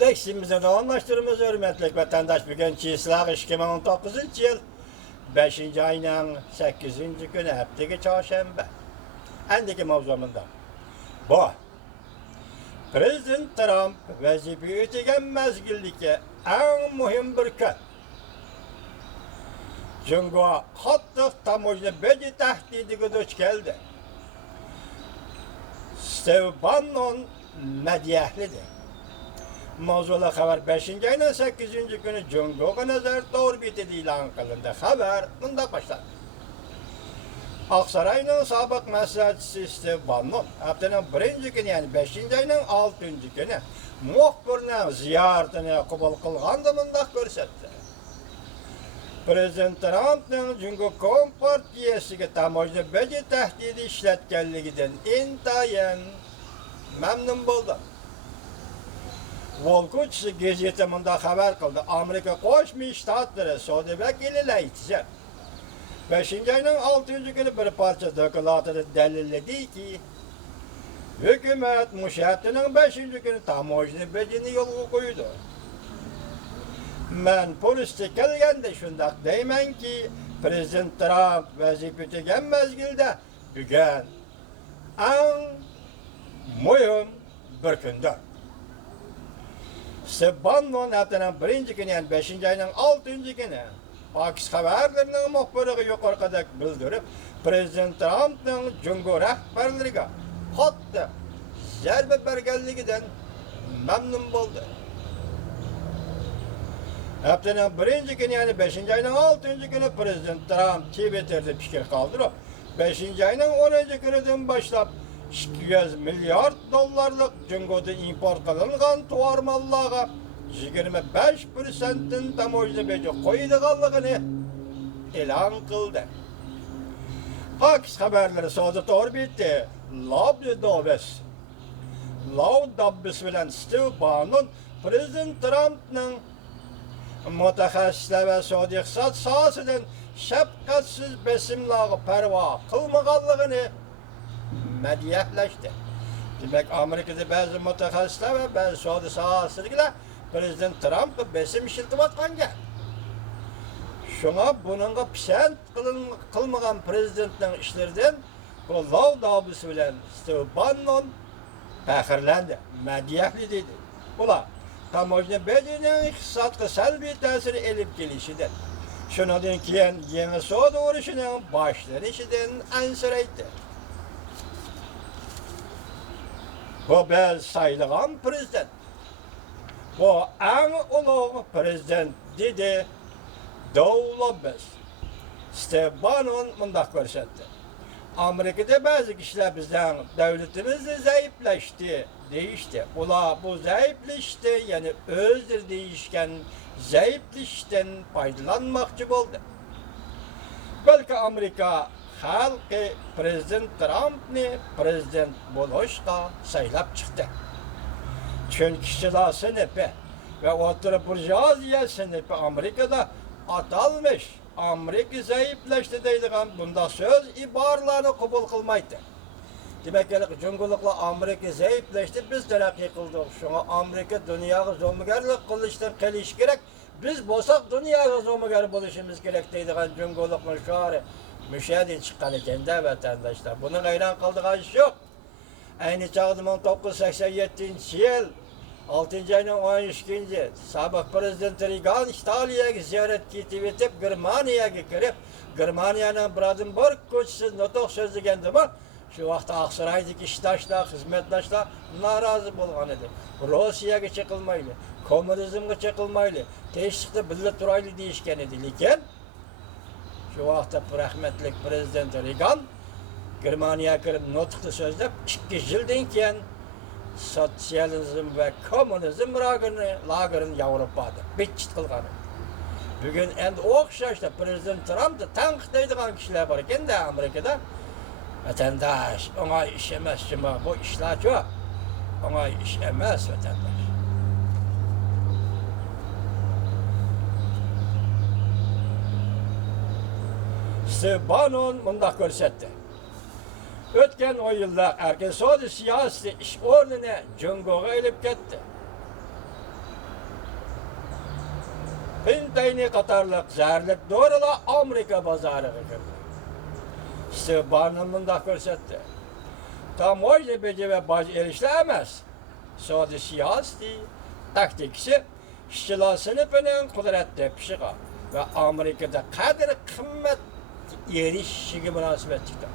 Leksimizni davamlaştırımız hürmetlik vatandaş bugün çislaq 2019 yıl 5. ayının 8. günü hepteki çarşamba. Endiki mavzumunda. Bu. Prezident Trump vazife ötegen mezgildeki en mühim bir gün. Çünkü hattık tamojna beci tehdidiga duç geldi. Steve Bannon medyahlidir. Mavzula haber 5. ayının 8. günü Cungo'ga nazar orbiti ilan kılındı. Haber bunda başladı. Aksaray'ın sabık meselesi Steve Bannon, haftanın 1. günü yani 5. ayının 6. günü muhbirine ziyaretini kabul kılgandı bunda görsetti. Prezident Trump'ın Cungo Kompartiyasiga tamojna beci tehdidi işletkenliginden intayin memnun buldum. Volkuç gazeteminde haber kıldı. Amerika Koşmuş Ştatları Saudi vekili aytacak. 5. ayının 6. günü bir parça dokülatını delilledi ki hükümet müşahitinin 5. günü tamojna becini yolga koydu. Men polisçe kelgende şundak deymen ki Prezident Trump vazife ötegen mezgilde bugün en mühim bir gündür. Bannon haftanın 1. günü yani 5. ayının 6. günü Pakistan haberlerinin muhbiri yukarıda bildirip Prezident Trump'ın Cungo rehberleriga hatta zerbe bergenliginden memnun buldu. Haftanın 1. günü yani 5. ayının 6. günü Prezident Trump Twitter'da fikir kaldırıp 5. ayının 10. günüden başlap 200 milyar dolarlık Cungo'da import kılıngan tuvar mallığa 25%'in tamojna beci koyduğunu ilan kıldı. Aks haberleri sözü doğru bitti. Lav Davis bilen Steve Bannon Prezident Trump'ın mutaxassisler ve Saudi iqtisat sahasından şefkatsiz besimlağı perva kılmaganlığını medyahlaştı. Demek Amerika'da bazı mutaxassisler ve bazı Saudi sahasıdagilar Prezident Trump'ı besim işiltibatkan gel. Şuna bununla pisent kılmagan prezidentlerin işlerden bu Lav Davis bilen Steve Bannon fəxirləndi, mədiyyəfli dedi. Ula, tamojna becinin iqtisadqa səlbi təsiri elib gelişidir. Şunadan keyin yeni Saudi uğruşunun başlanışıdan ansiraydı. Bu biz sayılgan prezident. Bu en ulu prezident dedi Dowlabbes. Steve Bannon mundaq görsetti. Amerika'da bazı kişiler bizden devletimiz zayıflaştı, değişti. Ula bu zayıflaştı yani özdür değişken zayıflaştan faydalanmakçı oldu. Belki Amerika halkı Prezident Trump'ni prezident buluşta saylap çıktı. Çünkü kişiler sınıfı ve oturup burjuvaziya sınıfı Amerika'da atalmış. Amerika zayıflaştı deydiğen bunda söz ibarlarını kabul kılmaydı. Demek ki Cumhurlukla Amerika zayıflaştı, biz terakki kıldık. Şuna Amerika dünyaya zomugarlık kılıştan keliş gerek. Biz bolsak dünyaya zomugar buluşumuz gerek deydiğen Cumhurlukla şuarı müşahede çıkan eкен de vatandaşlar. Bunun hayran kaldığı iş yok. Aynı çağda 1987 yıl 6. ayının 13. sabık Prezident Reagan İtalya'ya ziyaret etip Germaniyaga kirip Germaniyanın Brandenburg koçsiz notok sözlegendi mi? Şu vaqtda Aksaray'daki iştaşlar, hizmetdaşlar narazı bolgan edi. Rusiyaga çekilmaylı, komünizmga çekilmaylı, teşvikte birlik turaylı deyişken edi. Lekin şu vaqtda rahmetlik Prezident Reagan Germaniyaga kirip notikni sözlep 2 yıldan keyin sosyalizm ve komünizm lagerini Avrupa'da bitçit kılganı. Bugün endi okşaşta Prezident Trump'ı tanqidlaydigan kişiler var eken de Amerika'da. Vatandaş, ona iş emas şuma, bu işler çok. Ona iş emas vatandaş. Steve Bannon mundaq görsetti. Ötken o yıllar erken Saudi siyasi iş ordine Cungo'ga elip gitti. Pintayni qatarlıq zərlik doğrular Amerika bazarıga kirdi. İşte Barnum bunda ko'rsatdi. Tamoyla beji ve baj erişli emas. Sodi siyasi taktikisi işçiler sınıfının kudretli pişiği ve Amerika'da kadar kıymet erişişi münasebet çıktı.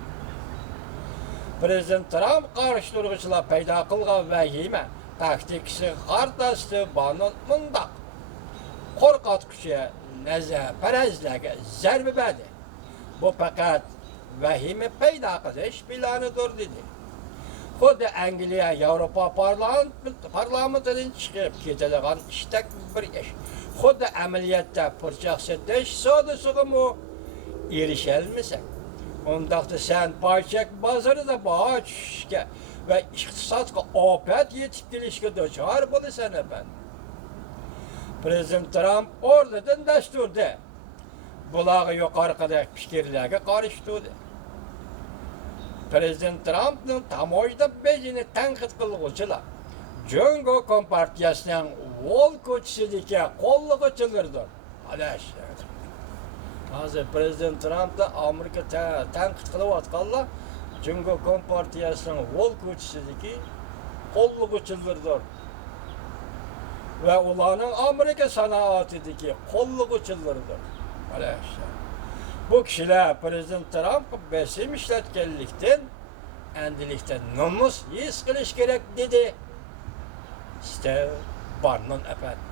Prezident Trump qarşı durğuçular payda qılğan vahime taktikisi qartası Barnum bunda korqatqıcı neze perezlege zerbe verdi. Bu fakat vahime payda qilish planıdır dedi. Xuddi Angliya Yevropa parlamentidan chiqib ketadigan ishdak bir ish. Xuddi amaliyotda purchoq setish sodasiga erisholmasak, undaqda sen paychak bozorida baho tushishga va iqtisodga ofat yetib kelishga duchor bo'lasan efendim. Prezident Trump o'rnidan dasturda bularga yuqoridagi fikrlarga qarshi turdi. Prezident Trump'ın tamoyda bejini tanqid qilguvchilar Jungo Kompartiyasining Wall ko'chisidagi qo'llovchilardir. Adash. Hozir Prezident Trump'da Amerika tanqid qilayotganlar Jungo Kompartiyasining Wall ko'chisidagi qo'llovchilardir. Va ularning Amerika sanoatidagi qo'llovchilardir. Adash. Bu kişiler Prezident Trump'ı besim işletkenlikten, endilikten namus his kılış gerek dedi. İşte Barnum efendim.